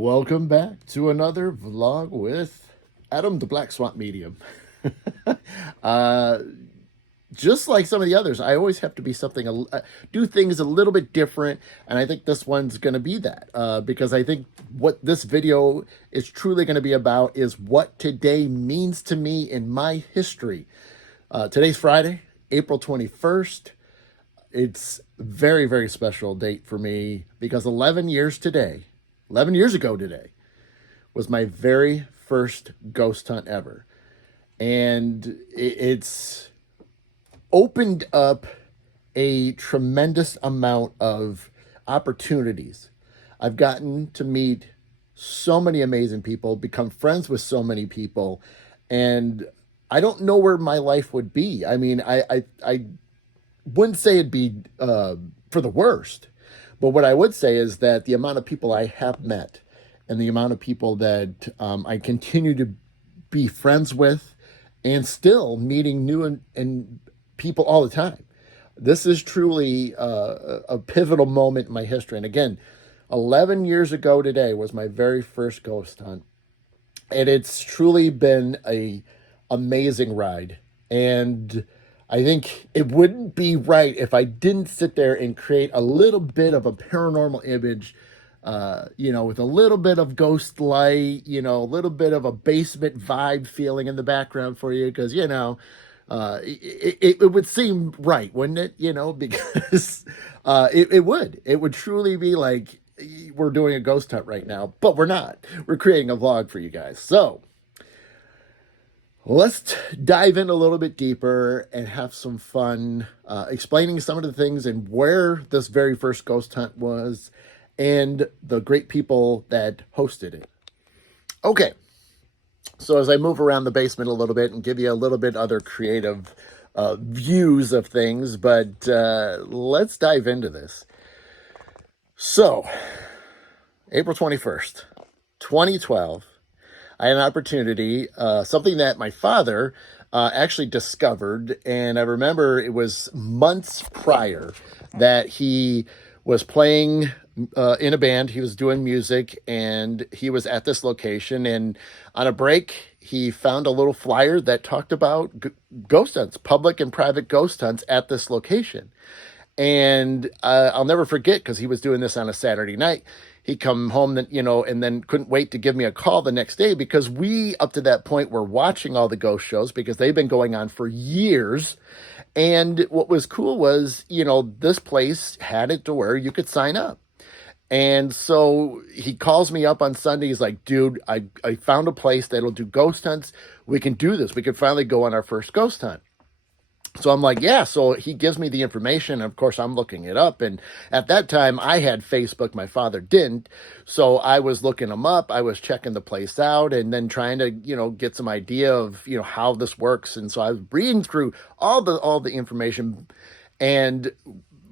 Welcome back to another vlog with Adam the Black Swamp Medium. uh, just like some of the others, I always have to be do things a little bit different, and I think this one's going to be that because I think what this video is truly going to be about is what today means to me in my history. Today's Friday, April 21st. It's a very, very special date for me because 11 years ago today, was my very first ghost hunt ever. And it's opened up a tremendous amount of opportunities. I've gotten to meet so many amazing people, become friends with so many people, and I don't know where my life would be. I mean, I wouldn't say it'd be for the worst, but what I would say is that the amount of people I have met and the amount of people that I continue to be friends with and still meeting new and people all the time. This is truly a pivotal moment in my history. And again, 11 years ago today was my very first ghost hunt. And it's truly been a amazing ride. And I think it wouldn't be right if I didn't sit there and create a little bit of a paranormal image, with a little bit of ghost light, a little bit of a basement vibe feeling in the background for you. Because, it would seem right, wouldn't it? Because it would truly be like we're doing a ghost hunt right now, but we're not. We're creating a vlog for you guys. So let's dive in a little bit deeper and have some fun explaining some of the things and where this very first ghost hunt was and the great people that hosted it. Okay, so as I move around the basement a little bit and give you a little bit other creative views of things, but let's dive into this. So, April 21st, 2012, I had an opportunity, something that my father actually discovered, and I remember it was months prior that he was playing in a band. He was doing music, and he was at this location, and on a break, he found a little flyer that talked about ghost hunts, public and private ghost hunts at this location. And I'll never forget, because he was doing this on a Saturday night. He come home, and then couldn't wait to give me a call the next day, because we, up to that point, were watching all the ghost shows because they've been going on for years. And what was cool was, this place had it to where you could sign up. And so he calls me up on Sunday. He's like, dude, I found a place that'll do ghost hunts. We can do this. We could finally go on our first ghost hunt. So I'm like, yeah. So he gives me the information. Of course, I'm looking it up. And at that time, I had Facebook. My father didn't. So I was looking them up. I was checking the place out and then trying to, get some idea of, how this works. And so I was reading through all the information and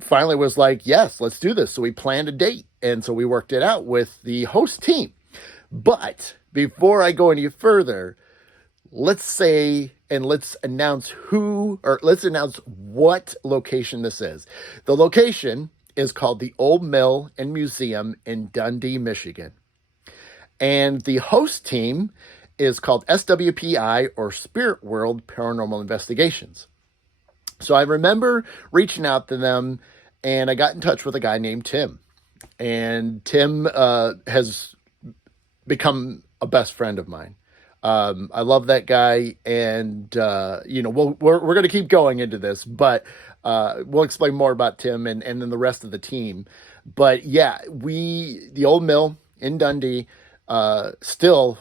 finally was like, yes, let's do this. So we planned a date. And so we worked it out with the host team. But before I go any further, let's announce what location this is. The location is called the Old Mill and Museum in Dundee, Michigan. And the host team is called SWPI, or Spirit World Paranormal Investigations. So I remember reaching out to them, and I got in touch with a guy named Tim. And Tim has become a best friend of mine. I love that guy, and we're going to keep going into this, but we'll explain more about Tim and then the rest of the team. But yeah, the Old Mill in Dundee, still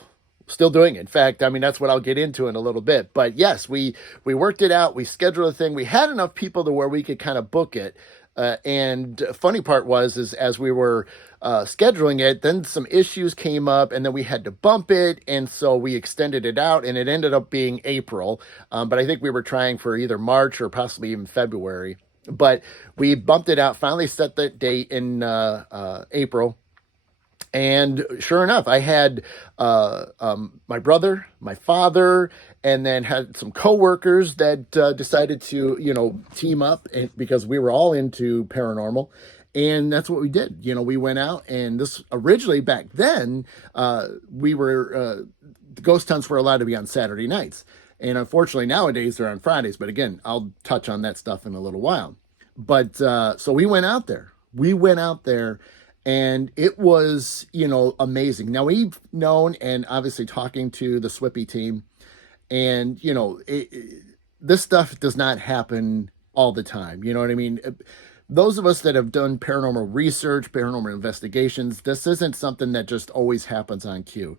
doing it. In fact, I mean, that's what I'll get into in a little bit. But yes, we worked it out. We scheduled a thing. We had enough people to where we could kind of book it. And funny part is as we were scheduling it, then some issues came up, and then we had to bump it, and so we extended it out, and it ended up being April. But I think we were trying for either March or possibly even February. But we bumped it out, finally set that date in April. And sure enough, I had my brother, my father, and then had some coworkers that decided to, team up because we were all into paranormal. And that's what we did. We went out, and this originally back then, we were, the ghost hunts were allowed to be on Saturday nights. And unfortunately nowadays they're on Fridays. But again, I'll touch on that stuff in a little while. But so we went out there. We went out there, and it was, amazing. Now we've known, and obviously talking to the Swippy team, and this stuff does not happen all the time. You know what I mean? Those of us that have done paranormal research, paranormal investigations, this isn't something that just always happens on cue.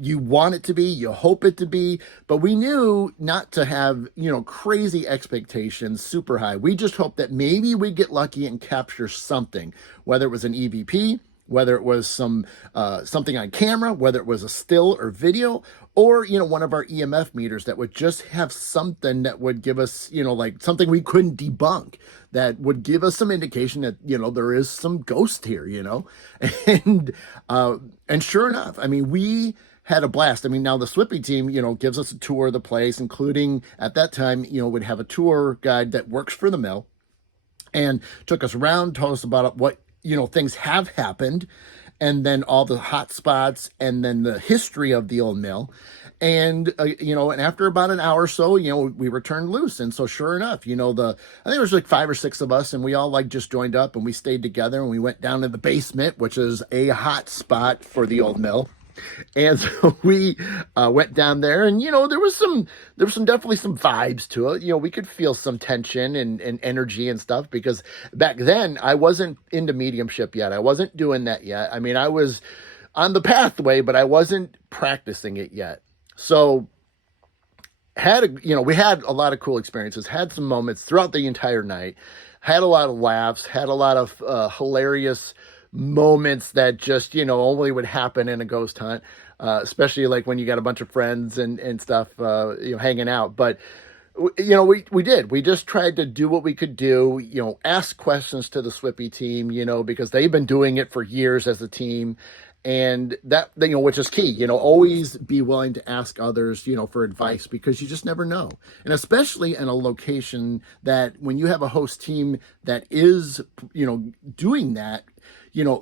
You want it to be, you hope it to be, but we knew not to have, crazy expectations super high. We just hoped that maybe we'd get lucky and capture something, whether it was an EVP, whether it was something on camera, whether it was a still or video, or one of our EMF meters that would just have something that would give us, like something we couldn't debunk, that would give us some indication that there is some ghost here, and sure enough, I mean, we had a blast. I mean, now the Swippy team, gives us a tour of the place, including at that time, would have a tour guide that works for the mill, and took us around, told us about what things have happened, and then all the hot spots, and then the history of the old mill. And and after about an hour or so, we were turned loose. And so sure enough, I think there was like 5 or 6 of us, and we all like just joined up, and we stayed together, and we went down to the basement, which is a hot spot for the old mill. And so we went down there, and there was definitely some vibes to it. We could feel some tension and energy and stuff, because back then I wasn't into mediumship yet. I wasn't doing that yet. I mean, I was on the pathway, but I wasn't practicing it yet. So we had a lot of cool experiences, had some moments throughout the entire night, had a lot of laughs, had a lot of hilarious moments that just, only would happen in a ghost hunt, especially like when you got a bunch of friends and stuff, hanging out. But, we just tried to do what we could do, ask questions to the Swippy team, because they've been doing it for years as a team. And that, which is key, always be willing to ask others, for advice, because you just never know. And especially in a location that when you have a host team that is, doing that,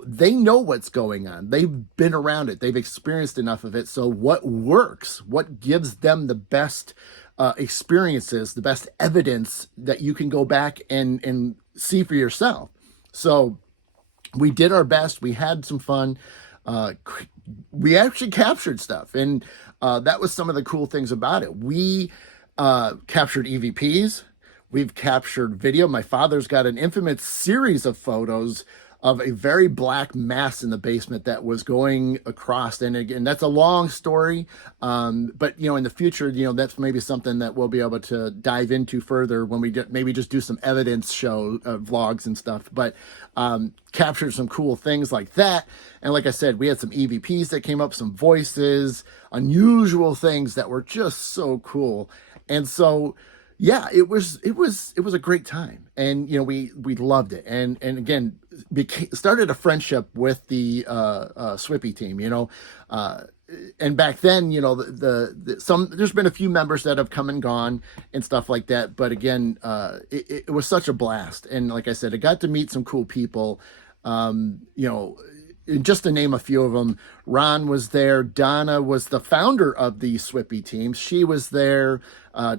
they know what's going on. They've been around it. They've experienced enough of it. So what works, what gives them the best experiences, the best evidence that you can go back and see for yourself. So we did our best. We had some fun. We actually captured stuff, and that was some of the cool things about it. We captured EVPs. We've captured video. My father's got an infamous series of photos of a very black mass in the basement that was going across. And again, that's a long story. But, in the future, that's maybe something that we'll be able to dive into further when we maybe just do some evidence show vlogs and stuff. But captured some cool things like that. And like I said, we had some EVPs that came up, some voices, unusual things that were just so cool. And so, yeah, it was a great time, and we loved it, and again started a friendship with the Swippy team, and back then, there's been a few members that have come and gone and stuff like that, but again, it was such a blast, and like I said, I got to meet some cool people, just to name a few of them. Ron was there. Donna was the founder of the Swippy team. She was there.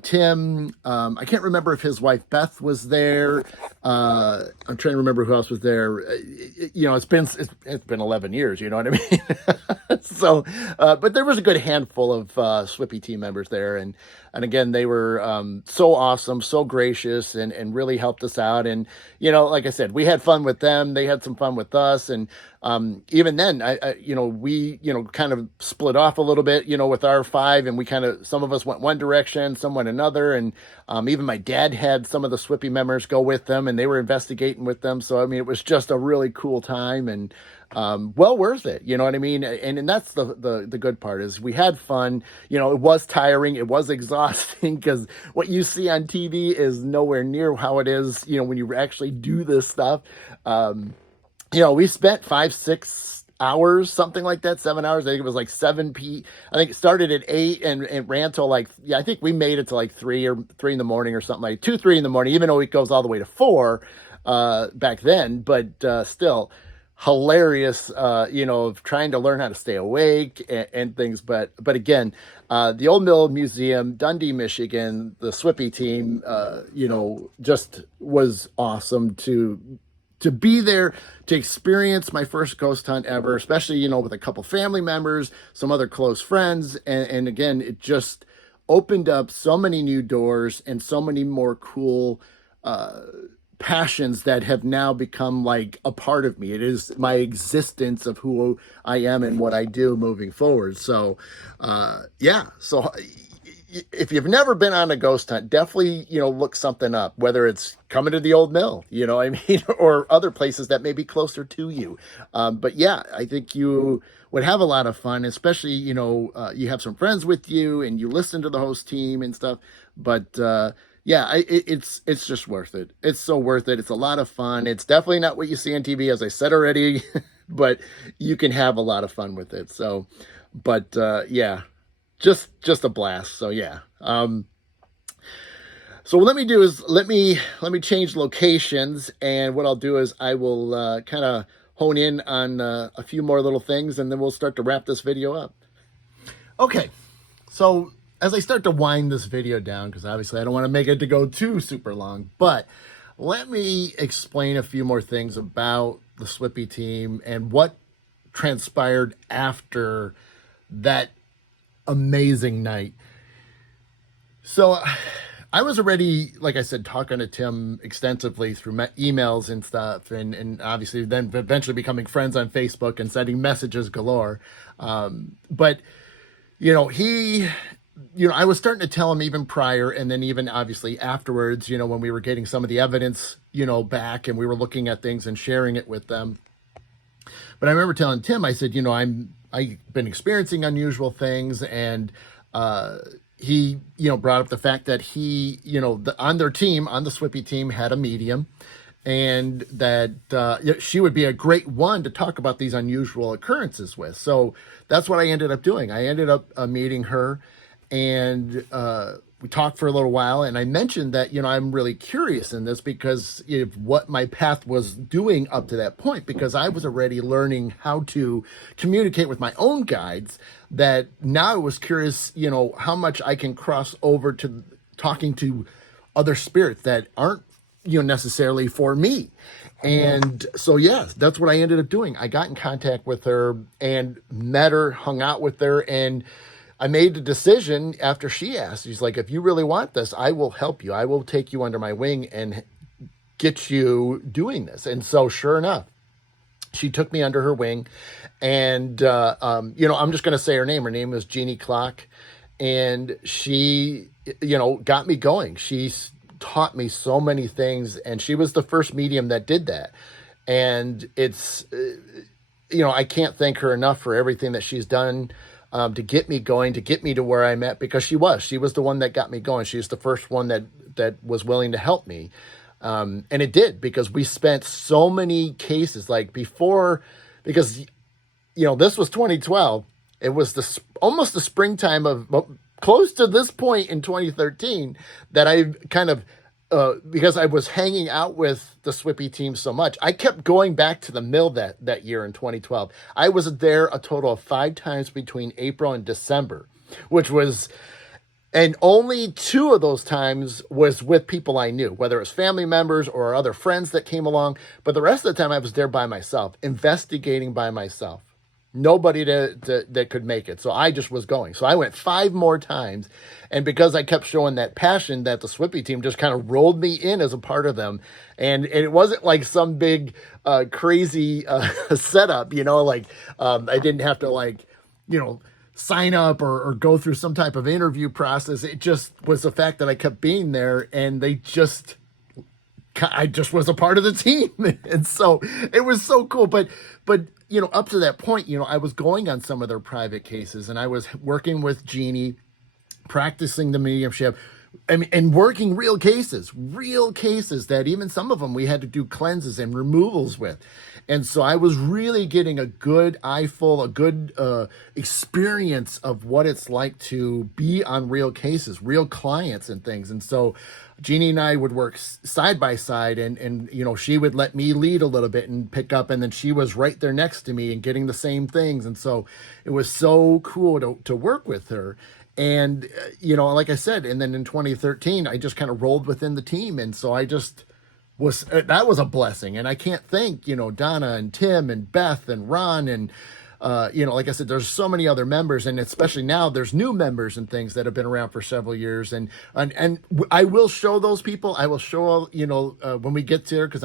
Tim, I can't remember if his wife Beth was there. I'm trying to remember who else was there. It's been 11 years. You know what I mean? So, but there was a good handful of Swippy team members there, and again, they were so awesome, so gracious, and really helped us out. And like I said, we had fun with them. They had some fun with us, and even then, we kind of split off a little bit, with our 5, and we some of us went one direction, some went another, and even my dad had some of the Swippy members go with them, and they were investigating with them. So I mean, it was just a really cool time, and well worth it. You know what I mean? And that's the good part, is we had fun. It was tiring, it was exhausting, because what you see on TV is nowhere near how it is, when you actually do this stuff. We spent 5-6 hours, something like that, 7 hours. I think it was like 7 p. I think it started at 8 and it ran till I think we made it to like 3 in the morning or something, like 2, 3 in the morning, even though it goes all the way to 4. back then, but still hilarious, of trying to learn how to stay awake and things. But again, the Old Mill Museum, Dundee, Michigan, the Swippy team, just was awesome to be there, to experience my first ghost hunt ever, especially, with a couple family members, some other close friends. And again, it just opened up so many new doors and so many more cool passions that have now become like a part of me. It is my existence of who I am and what I do moving forward. So, yeah. So if you've never been on a ghost hunt, definitely, look something up, whether it's coming to the Old Mill, I mean, or other places that may be closer to you. But yeah, I think you would have a lot of fun, especially, you have some friends with you and you listen to the host team and stuff. But, yeah, it's just worth it. It's so worth it. It's a lot of fun. It's definitely not what you see on TV, as I said already, but you can have a lot of fun with it. So, but, yeah, just a blast. So yeah. So what let me do is let me change locations, and what I'll do is I will kind of hone in on a few more little things, and then we'll start to wrap this video up. Okay, so as I start to wind this video down, because obviously I don't want to make it to go too super long, but let me explain a few more things about the Swippy team and what transpired after that amazing night. So I was already, like I said, talking to Tim extensively through emails and stuff, and obviously then eventually becoming friends on Facebook and sending messages galore. But he, I was starting to tell him even prior, and then even obviously afterwards, when we were getting some of the evidence, back, and we were looking at things and sharing it with them. But I remember telling Tim, I said, I've been experiencing unusual things, and he, brought up the fact that he, on their team, on the Swippy team, had a medium, and that she would be a great one to talk about these unusual occurrences with. So that's what I ended up doing. I ended up meeting her, and we talked for a little while, and I mentioned that, I'm really curious in this because of what my path was doing up to that point, because I was already learning how to communicate with my own guides, that now I was curious, how much I can cross over to talking to other spirits that aren't, necessarily for me. And so, yes, that's what I ended up doing. I got in contact with her and met her, hung out with her, and I made the decision after she asked. She's like, if you really want this, I will help you. I will take you under my wing and get you doing this. And so sure enough, she took me under her wing, and, I'm just going to say her name. Her name is Jeannie Clock, and she, got me going. She's taught me so many things, and she was the first medium that did that. And it's, I can't thank her enough for everything that she's done to get me going, to get me to where I'm at, because she was the one that got me going. She's the first one that was willing to help me. And it did, because we spent so many cases like before, because, this was 2012. It was almost the springtime of close to this point in 2013 that I kind of, because I was hanging out with the Swippy team so much, I kept going back to the mill that year in 2012. I was there a total of 5 times between April and December, and only 2 of those times was with people I knew, whether it was family members or other friends that came along. But the rest of the time I was there by myself, investigating by myself. Nobody that could make it. So I just was going. So I went 5 more times. And because I kept showing that passion, that the Swippy team just kind of rolled me in as a part of them. And it wasn't like some big crazy setup, I didn't have to sign up or go through some type of interview process. It just was the fact that I kept being there, and I just was a part of the team. And so it was so cool. But up to that point, I was going on some of their private cases, and I was working with Jeannie, practicing the mediumship, I mean, and working real cases that even some of them we had to do cleanses and removals with. And so I was really getting a good eyeful, a good experience of what it's like to be on real cases, real clients and things. And so Jeannie and I would work side by side, and she would let me lead a little bit and pick up, and then she was right there next to me and getting the same things. And so it was so cool to work with her. And, like I said, and then in 2013, I just kind of rolled within the team. And so I just that was a blessing. And I can't thank, Donna and Tim and Beth and Ron and, like I said, there's so many other members, and especially now there's new members and things that have been around for several years. And I will show those people. I will show, when we get there, because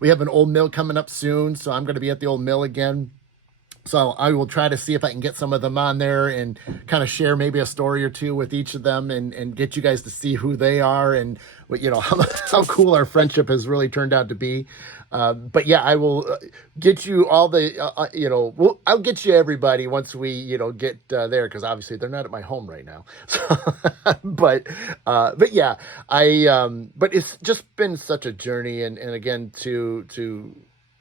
we have an old mill coming up soon. So I'm going to be at the old mill again. So I will try to see if I can get some of them on there and kind of share maybe a story or two with each of them, and get you guys to see who they are and how cool our friendship has really turned out to be. But yeah, I will get you all the, I'll get you everybody once we, get there, because obviously they're not at my home right now. But yeah, but it's just been such a journey, and again, to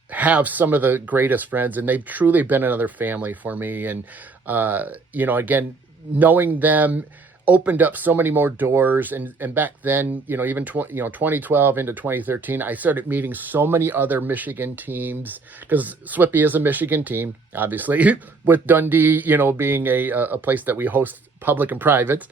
have some of the greatest friends, and they've truly been another family for me. And, again, knowing them opened up so many more doors. And back then, even 2012 into 2013, I started meeting so many other Michigan teams, because SWIPY is a Michigan team, obviously, with Dundee, being a place that we host public and private,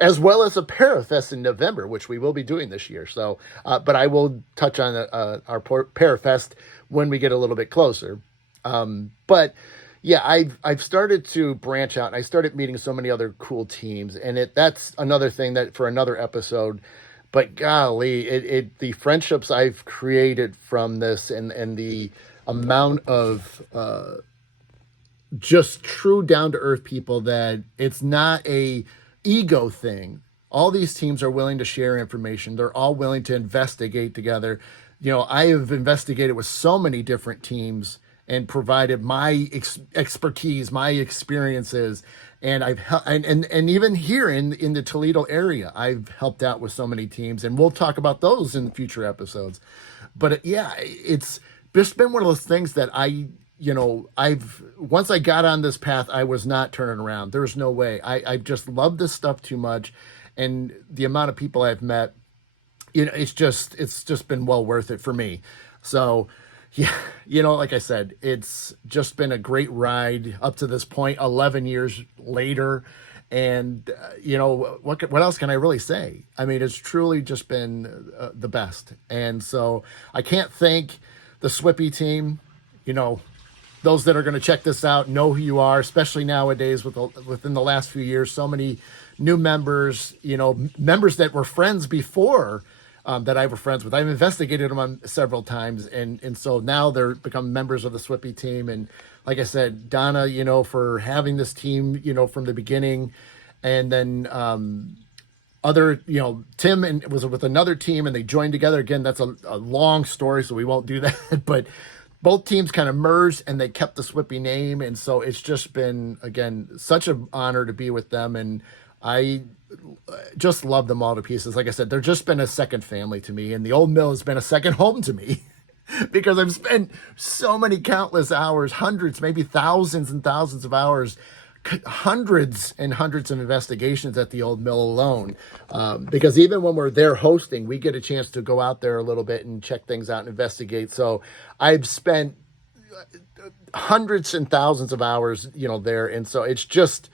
as well as a Parafest in November, which we will be doing this year. So, but I will touch on our Parafest when we get a little bit closer. But yeah, I've started to branch out, and I started meeting so many other cool teams, and that's another thing that for another episode. But golly, the friendships I've created from this, and the amount of just true down to earth people, that it's not a ego thing. All these teams are willing to share information. They're all willing to investigate together. I have investigated with so many different teams and provided my expertise, my experiences, and and even here in the Toledo area, I've helped out with so many teams, and we'll talk about those in future episodes. But yeah, it's just been one of those things that once I got on this path, I was not turning around. There's no way. I just love this stuff too much, and the amount of people I've met, it's just been well worth it for me. So yeah, like I said, it's just been a great ride up to this point, 11 years later. And, what else can I really say? I mean, it's truly just been the best. And so I can't thank the SWIPY team. Those that are going to check this out know who you are, especially nowadays within the last few years, so many new members, members that were friends before, that I were friends with. I've investigated them on several times, and so now they're become members of the SWIPY team. And like I said, Donna, for having this team, from the beginning, and then Tim was with another team, and they joined together again. That's a long story, so we won't do that. But both teams kind of merged, and they kept the SWIPY name, and so it's just been, again, such an honor to be with them. And I just love them all to pieces. Like I said, they're just been a second family to me, and the old mill has been a second home to me because I've spent so many countless hours, hundreds, maybe thousands and thousands of hours, hundreds and hundreds of investigations at the old mill alone. Because even when we're there hosting, we get a chance to go out there a little bit and check things out and investigate. So I've spent hundreds and thousands of hours, there. And so it's just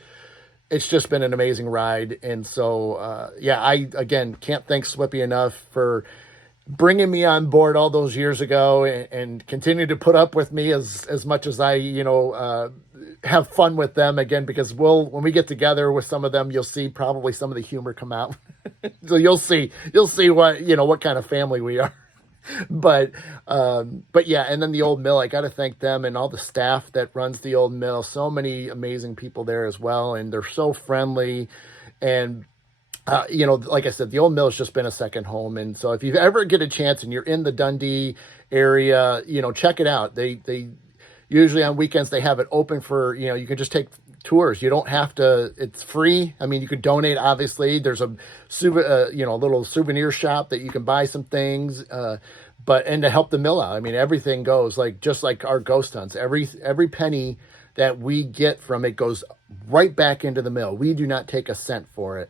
been an amazing ride. And so, yeah, I, again, can't thank SWIPY enough for bringing me on board all those years ago, and continue to put up with me as much as I, have fun with them again, because when we get together with some of them, you'll see probably some of the humor come out. So you'll see what kind of family we are. But yeah, and then the old mill, I got to thank them and all the staff that runs the old mill. So many amazing people there as well. And they're so friendly. And, like I said, the old mill has just been a second home. And so if you ever get a chance and you're in the Dundee area, check it out. They usually on weekends, they have it open for, you can just take tours. You don't have to, it's free. I mean, you could donate, obviously. There's a little souvenir shop that you can buy some things, and to help the mill out. I mean, everything goes, like, just like our ghost hunts. Every penny that we get from it goes right back into the mill. We do not take a cent for it.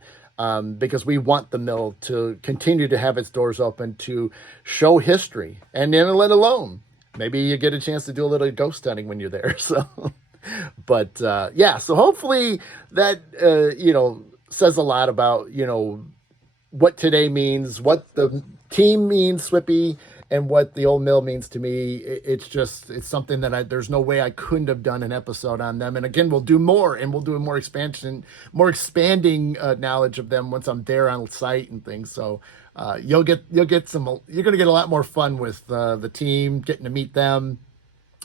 Because we want the mill to continue to have its doors open to show history, and then let alone maybe you get a chance to do a little ghost hunting when you're there. So, but yeah, so hopefully that says a lot about what today means, what the team means, Swippy, and what the old mill means to me. It's something that there's no way I couldn't have done an episode on them. And again, we'll do more, and we'll do a more expanding knowledge of them once I'm there on site and things. So you're going to get a lot more fun with the team, getting to meet them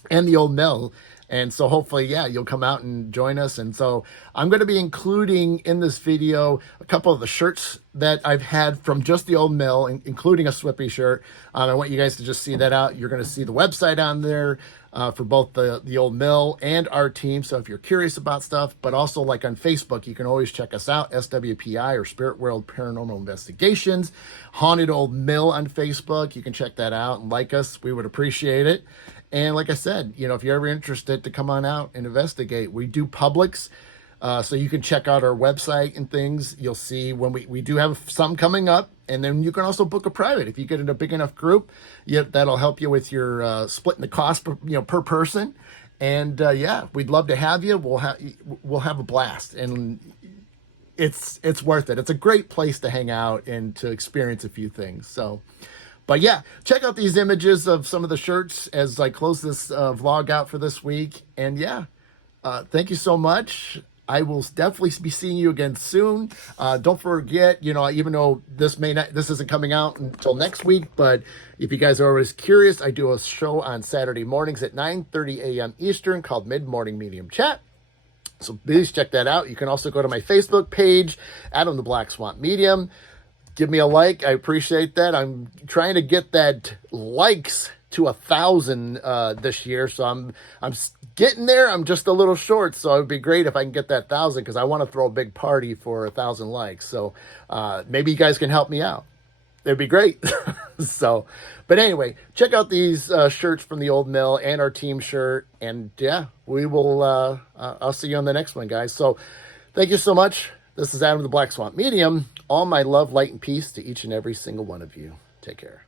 and the old mill. And so hopefully, yeah, you'll come out and join us. And so I'm going to be including in this video a couple of the shirts that I've had from just the old mill, including a Swippy shirt. I want you guys to just see that out. You're going to see the website on there for both the old mill and our team. So if you're curious about stuff, but also like on Facebook, you can always check us out, SWPI or Spirit World Paranormal Investigations, Haunted Old Mill on Facebook. You can check that out and like us. We would appreciate it. And like I said, if you're ever interested to come on out and investigate, we do publics. So you can check out our website and things. You'll see when we do have some coming up. And then you can also book a private. If you get in a big enough group, that'll help you with your splitting the cost per person. And yeah, we'd love to have you. We'll have a blast. And it's worth it. It's a great place to hang out and to experience a few things. So... but yeah, check out these images of some of the shirts as I close this vlog out for this week. And yeah, thank you so much. I will definitely be seeing you again soon. Don't forget, even though this isn't coming out until next week, but if you guys are always curious, I do a show on Saturday mornings at 9:30 a.m. Eastern called Mid-Morning Medium Chat. So please check that out. You can also go to my Facebook page, Adam the Black Swamp Medium. Give me a like. I appreciate that. I'm trying to get that likes to 1,000 this year, so I'm getting there. I'm just a little short, so it'd be great if I can get that 1,000 because I want to throw a big party for 1,000 likes. So maybe you guys can help me out. It'd be great. But anyway, check out these shirts from the old mill and our team shirt, and yeah, we will. I'll see you on the next one, guys. So thank you so much. This is Adam the Black Swamp Medium. All my love, light, and peace to each and every single one of you. Take care.